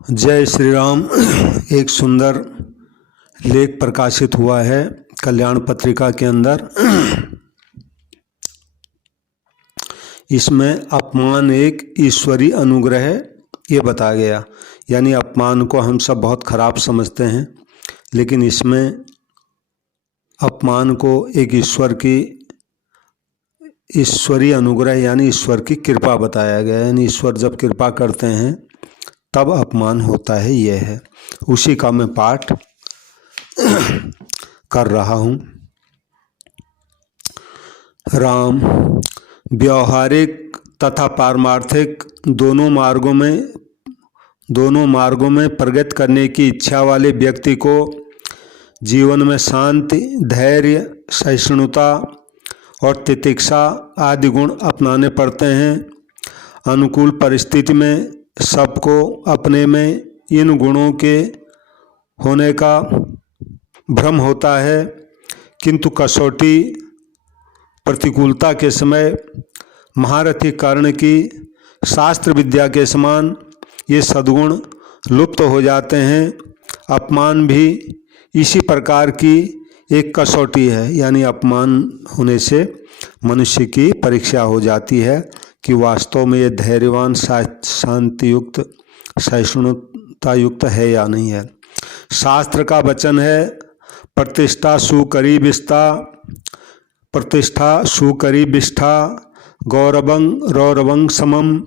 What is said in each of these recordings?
जय श्री राम। एक सुंदर लेख प्रकाशित हुआ है कल्याण पत्रिका के अंदर। इसमें अपमान एक ईश्वरीय अनुग्रह है ये बताया गया। यानी अपमान को हम सब बहुत खराब समझते हैं, लेकिन इसमें अपमान को एक ईश्वरीय अनुग्रह यानी ईश्वर की कृपा बताया गया। यानी ईश्वर जब कृपा करते हैं तब अपमान होता है। यह है, उसी का मैं पाठ कर रहा हूँ। राम व्यावहारिक तथा पारमार्थिक दोनों मार्गों में प्रगति करने की इच्छा वाले व्यक्ति को जीवन में शांति, धैर्य, सहिष्णुता और तितिक्षा आदि गुण अपनाने पड़ते हैं। अनुकूल परिस्थिति में सबको अपने में इन गुणों के होने का भ्रम होता है, किंतु कसौटी प्रतिकूलता के समय महारथी कर्ण की शास्त्र विद्या के समान ये सद्गुण लुप्त हो जाते हैं। अपमान भी इसी प्रकार की एक कसौटी है। यानी अपमान होने से मनुष्य की परीक्षा हो जाती है कि वास्तव में ये धैर्यवान, शांति युक्त, सहिष्णुता युक्त है या नहीं है। शास्त्र का वचन है, प्रतिष्ठा सुकरी विष्ठा गौरवं रौरवं समम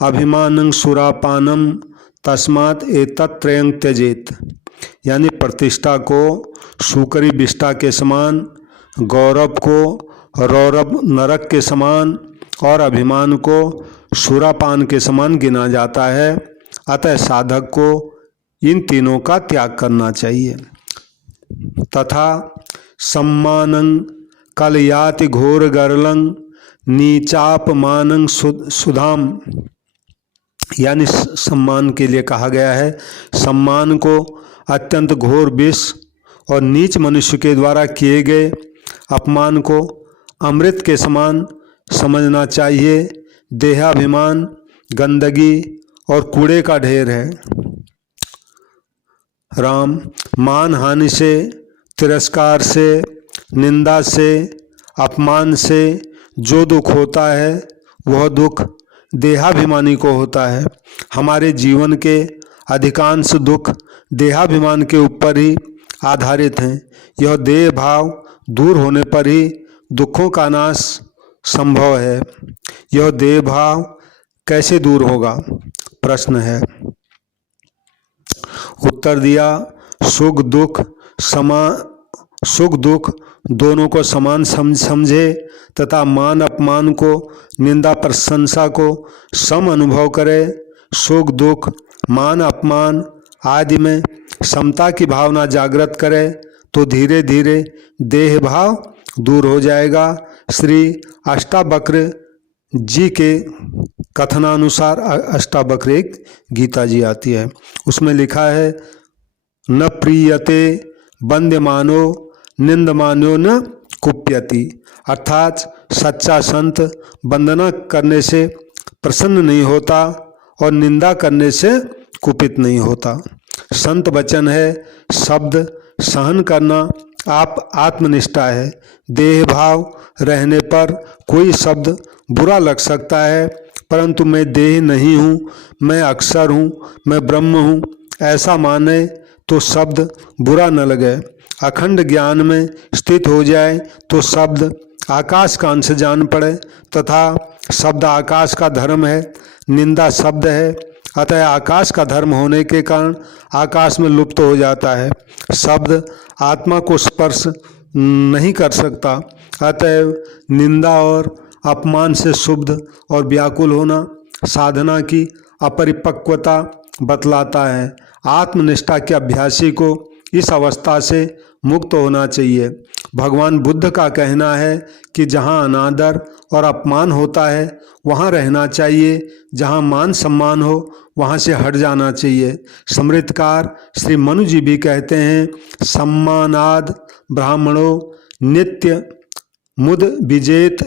अभिमानं सुरापानम तस्मात् एतत्त्रयं त्यजेत। यानी प्रतिष्ठा को सुकरी विष्ठा के समान, गौरव को रौरव नरक के समान और अभिमान को सुरापान के समान गिना जाता है। अतः साधक को इन तीनों का त्याग करना चाहिए। तथा सम्मानं कलयाति घोर गर्लं नीचापमानं सुधाम। यानी सम्मान के लिए कहा गया है। सम्मान को अत्यंत घोर विष और नीच मनुष्य के द्वारा किए गए अपमान को अमृत के समान समझना चाहिए। देहाभिमान गंदगी और कूड़े का ढेर है। राम मान हानि से, तिरस्कार से, निंदा से, अपमान से जो दुख होता है वह दुख देहाभिमानी को होता है। हमारे जीवन के अधिकांश दुख देहाभिमान के ऊपर ही आधारित हैं। यह देह भाव दूर होने पर ही दुखों का नाश संभव है। यह देह भाव कैसे दूर होगा, प्रश्न है। उत्तर दिया, सुख दुख दोनों को समान समझे तथा मान अपमान को, निंदा प्रशंसा को सम अनुभव करे। सुख दुख, मान अपमान आदि में समता की भावना जागृत करे तो धीरे धीरे देह भाव दूर हो जाएगा। श्री अष्टावक्र जी के कथनानुसार, अष्टावक्र एक गीता जी आती है, उसमें लिखा है, न प्रीयते वंद्यमानो निंदमानो न कुप्यति। अर्थात सच्चा संत वंदना करने से प्रसन्न नहीं होता और निंदा करने से कुपित नहीं होता। संत वचन है, शब्द सहन करना आप आत्मनिष्ठा है। देह भाव रहने पर कोई शब्द बुरा लग सकता है, परंतु मैं देह नहीं हूँ, मैं अक्षर हूँ, मैं ब्रह्म हूँ, ऐसा माने तो शब्द बुरा न लगे। अखंड ज्ञान में स्थित हो जाए तो शब्द आकाश का अंश जान पड़े तथा शब्द आकाश का धर्म है, निंदा शब्द है। अतः आकाश का धर्म होने के कारण आकाश में लुप्त हो जाता है। शब्द आत्मा को स्पर्श नहीं कर सकता। अतः निंदा और अपमान से शुद्ध और व्याकुल होना साधना की अपरिपक्वता बतलाता है। आत्मनिष्ठा के अभ्यासी को इस अवस्था से मुक्त होना चाहिए। भगवान बुद्ध का कहना है कि जहाँ अनादर और अपमान होता है वहाँ रहना चाहिए, जहाँ मान सम्मान हो वहाँ से हट जाना चाहिए। समृद्धकार श्री मनु जी भी कहते हैं, सम्मानाद ब्राह्मणो नित्य मुद विजेत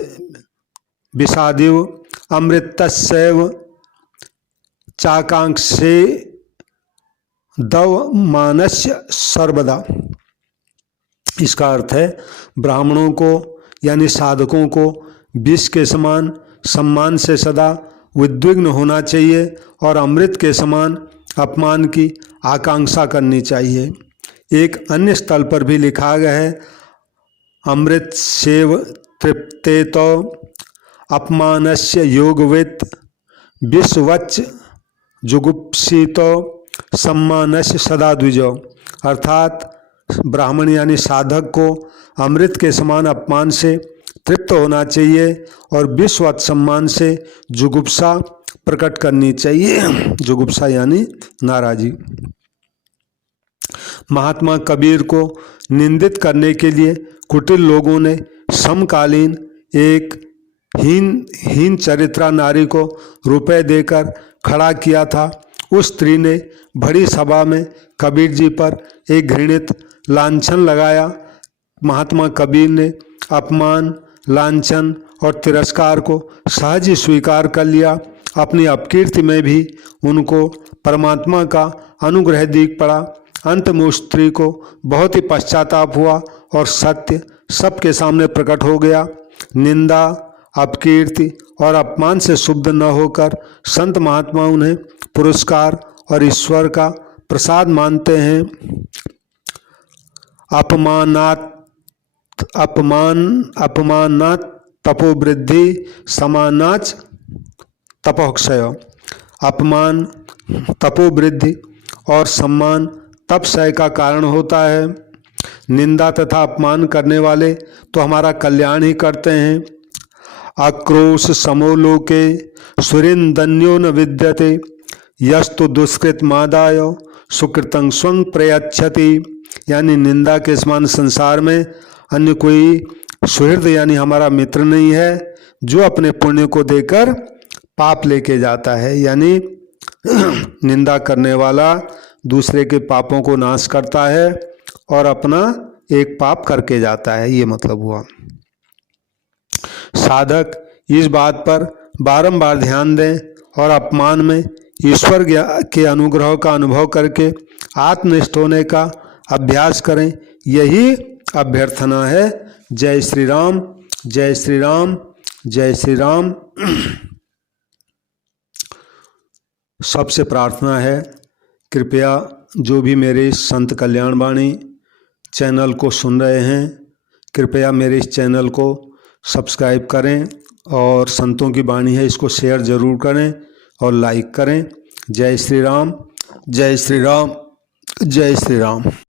विषादिव अमृतस्यैव चाकांक्षे दवमानस्य सर्वदा। इसका अर्थ है ब्राह्मणों को यानी साधकों को विष के समान सम्मान से सदा उद्विग्न होना चाहिए और अमृत के समान अपमान की आकांक्षा करनी चाहिए। एक अन्य स्थल पर भी लिखा गया है, अमृत सेव तृप्ते तो अपमानस्य योगवित विश्वच जुगुप्सितो सम्मानस्य सदा द्विजो। अर्थात ब्राह्मण यानी साधक को अमृत के समान अपमान से तृप्त होना चाहिए और विश्वत सम्मान से जुगुप्सा प्रकट करनी चाहिए। जुगुप्सा यानी नाराजी। महात्मा कबीर को निंदित करने के लिए कुटिल लोगों ने समकालीन एक हीन चरित्रा नारी को रुपए देकर खड़ा किया था। उस स्त्री ने बड़ी सभा में कबीर जी पर एक घृणित लांछन लगाया। महात्मा कबीर ने अपमान, लांछन और तिरस्कार को सहज ही स्वीकार कर लिया। अपनी अपकीर्ति में भी उनको परमात्मा का अनुग्रह दिख पड़ा। अंत में उस स्त्री को बहुत ही पश्चाताप हुआ और सत्य सबके सामने प्रकट हो गया। निंदा, अपकीर्ति और अपमान से शुद्ध न होकर संत महात्मा उन्हें पुरस्कार और ईश्वर का प्रसाद मानते हैं। अपमानात तपोवृद्धि समानाच तपोक्षय। अपमान, तपोवृद्धि और सम्मान तपक्षय का कारण होता है। निंदा तथा अपमान करने वाले तो हमारा कल्याण ही करते हैं। आक्रोश समोलोके सुरिंदन्यो न विद्यते यस्तु दुष्कृत मादाय सुकृतं स्वं प्रयच्छति। यानी निंदा के समान संसार में अन्य कोई सुहृद यानी हमारा मित्र नहीं है जो अपने पुण्य को देकर पाप लेके जाता है। यानी निंदा करने वाला दूसरे के पापों को नाश करता है और अपना एक पाप करके जाता है, ये मतलब हुआ। साधक इस बात पर बारंबार ध्यान दें और अपमान में ईश्वर के अनुग्रह का अनुभव करके आत्मनिष्ठ होने का अभ्यास करें। यही अभ्यर्थना है। जय श्री राम, जय श्री राम, जय श्री राम। सबसे प्रार्थना है, कृपया जो भी मेरे संत कल्याण वाणी चैनल को सुन रहे हैं, कृपया मेरे इस चैनल को सब्सक्राइब करें और संतों की वाणी है इसको शेयर ज़रूर करें और लाइक करें। जय श्री राम, जय श्री राम, जय श्री राम।